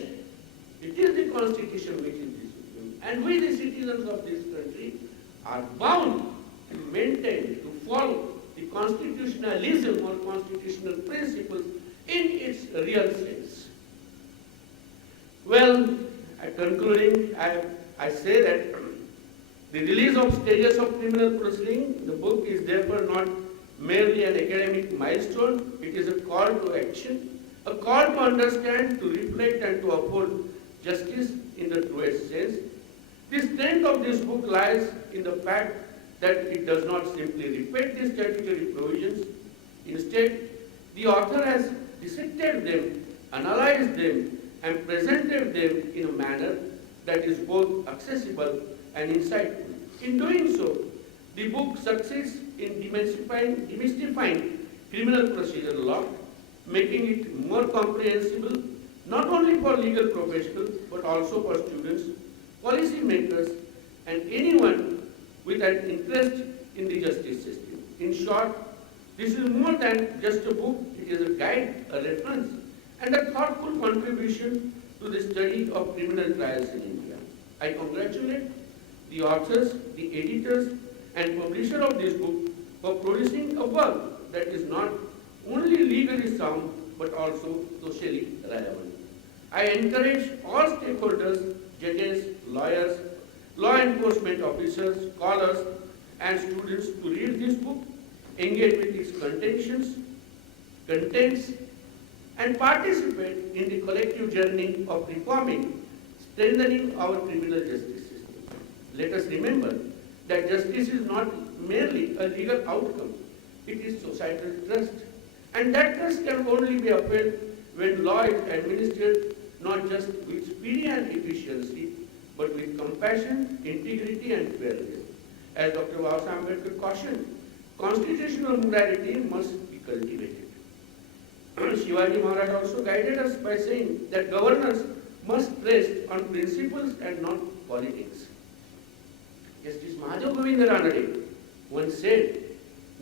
it is the Constitution which is the supreme, and we, the citizens of this country, are bound to maintain, to follow the constitutionalism or constitutional principles in its real sense. Well, concluding, I say that the release of stages of criminal proceeding, the book is therefore not merely an academic milestone, it is a call to action, a call to understand, to reflect and to uphold justice in the truest sense. The strength of this book lies in the fact that it does not simply repeat the statutory provisions. Instead, the author has dissected them analyzed them, and presented them in a manner that is both accessible and insightful. In doing so, the book succeeds in demystifying criminal procedure law, making it more comprehensible not only for legal professionals but also for students, policy makers, and anyone with an interest in the justice system. In short, this is more than just a book, it is a guide, a reference, and a thoughtful contribution to the study of criminal trials in India. I congratulate the authors, the editors, and publisher of this book for producing a work that is not only legally sound but also socially relevant. I encourage all stakeholders, judges, lawyers, law enforcement officers, scholars, and students to read this book, engage with its contents, and participate in the collective journey of reforming, strengthening our criminal justice system. Let us remember that justice is not merely a legal outcome, it is societal trust. And that trust can only be upheld when law is administered not just with speed and efficiency, but with compassion, integrity, and fairness. As Dr. Ambedkar cautioned, constitutional morality must be cultivated. Shivaji Maharaj also guided us by saying that governance must rest on principles and not politics. Justice Madhav Govind Ranade once said,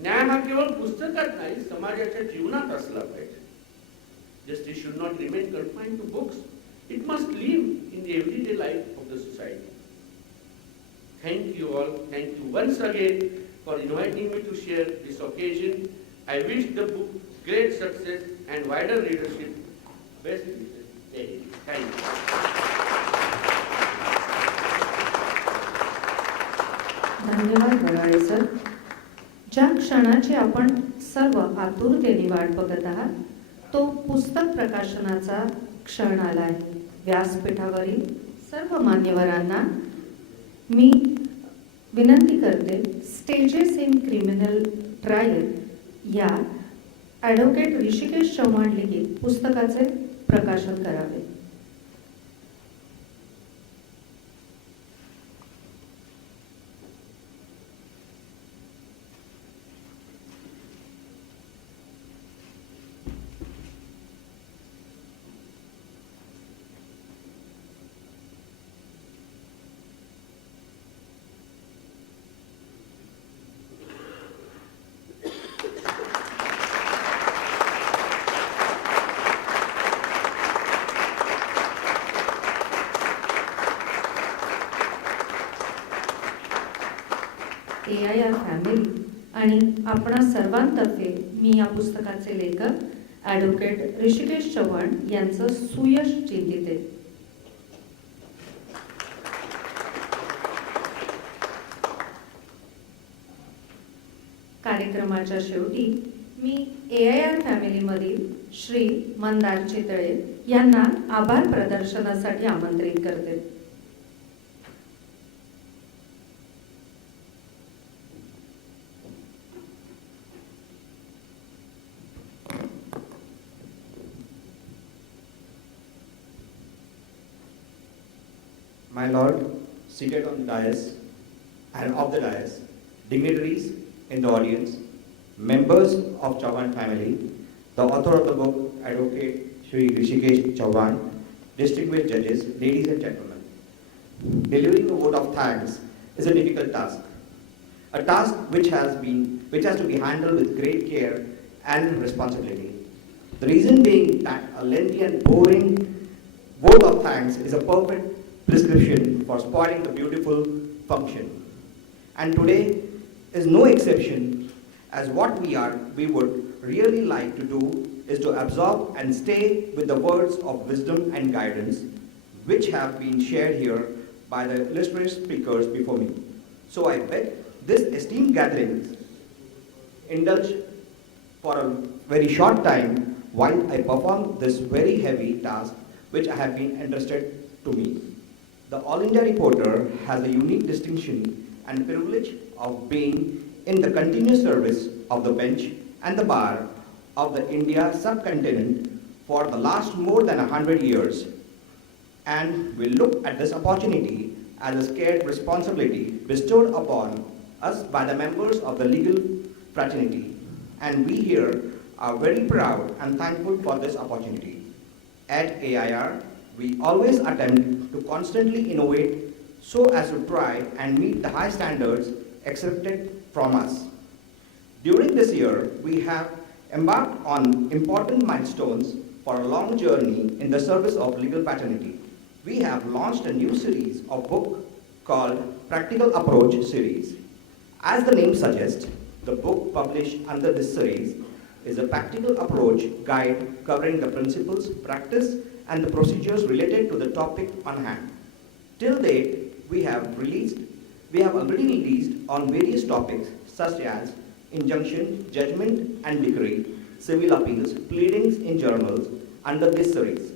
न्याय हा केवळ पुस्तकात नाही, समाजाच्या जीवनात असला पाहिजे. Justice should not remain confined to books. It must live in the everyday life of the society. Thank you all. Thank you once again for inviting me to share this occasion. I wish the book great success and wider readership. Best wishes. Thank you. धन्यवाद Varale sir. ज्या क्षणाची आपण सर्व आतुरतेने वाट बघत आहात तो पुस्तक प्रकाशनाचा क्षण आला आहे. व्यासपीठावरील सर्व मान्यवरांना मी विनंती करते, स्टेजेस इन क्रिमिनल ट्रायल या ॲडव्होकेट ऋषिकेश चव्हाण लिखित पुस्तकाचे प्रकाशन करावे. AIR फॅमिली आणि आपणा सर्वांतर्फे मी या पुस्तकाचे लेखक ॲडव्होकेट ऋषिकेश चव्हाण यांचं सुयश चिंतिते. कार्यक्रमाच्या शेवटी मी AIR फॅमिलीमधील श्री मंदार चितळे यांना आभार प्रदर्शनासाठी आमंत्रित करते. My Lord, seated on the dais and of the dais, dignitaries in the audience, members of Chavan family, the author of the book, Advocate Shri Hrishikesh Chavan, distinguished judges, ladies and gentlemen. Delivering a vote of thanks is a difficult task. A task which has to be handled with great care and responsibility. The reason being that a lengthy and boring vote of thanks is a perfect prescription for spoiling the beautiful function. And today is no exception, as what we would really like to do is to absorb and stay with the words of wisdom and guidance which have been shared here by the illustrious speakers before me. So I beg this esteemed gathering indulge for a very short time while I perform this very heavy task which I have been entrusted to me. The All India Reporter has a unique distinction and privilege of being in the continuous service of the bench and the bar of the India subcontinent for the last more than 100 years. And we look at this opportunity as a scared responsibility bestowed upon us by the members of the legal fraternity. And we here are very proud and thankful for this opportunity. At AIR, we always attempt to constantly innovate so as to try and meet the high standards accepted from us. During this year, we have embarked on important milestones for a long journey in the service of legal fraternity. We have launched a new series of books called Practical Approach series. As the name suggests, the book published under this series is a practical approach guide covering the principles, practice, and the procedures related to the topic on hand. Till date, we have already released on various topics such as injunction, judgment and decree, civil appeals, pleadings in journals under this series.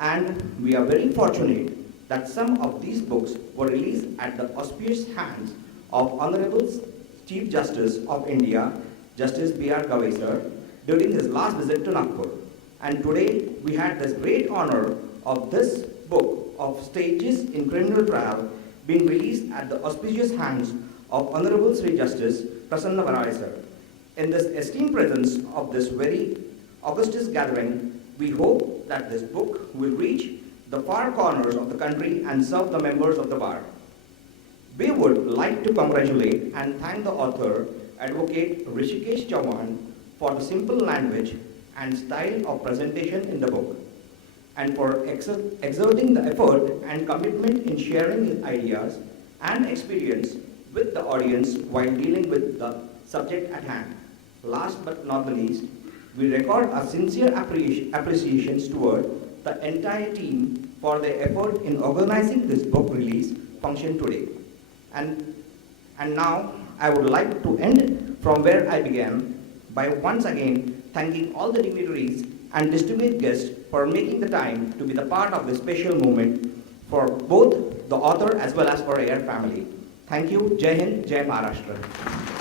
And we are very fortunate that some of these books were released at the auspicious hands of Honorable Chief Justice of India, Justice B.R. Gavaskar, during his last visit to Nagpur. And today we had this great honor of this book of Stages in Criminal Trial being released at the auspicious hands of Honorable Sri Justice Prasanna Varale sir. In this esteemed presence of this very auspicious gathering, we hope that this book will reach the far corners of the country and serve the members of the bar. We would like to congratulate and thank the author, Advocate Hrishikesh Chavan, for the simple language and style of presentation in the book, and for exerting the effort and commitment in sharing his ideas and experience with the audience while dealing with the subject at hand. Last but not the least, we record our sincere appreciations toward the entire team for their effort in organizing this book release function today. And now I would like to end from where I began by once again thanking all the dignitaries and distinguished guests for making the time to be the part of this special moment for both the author as well as for AIR family. Thank you. Jai Hind, Jai Maharashtra.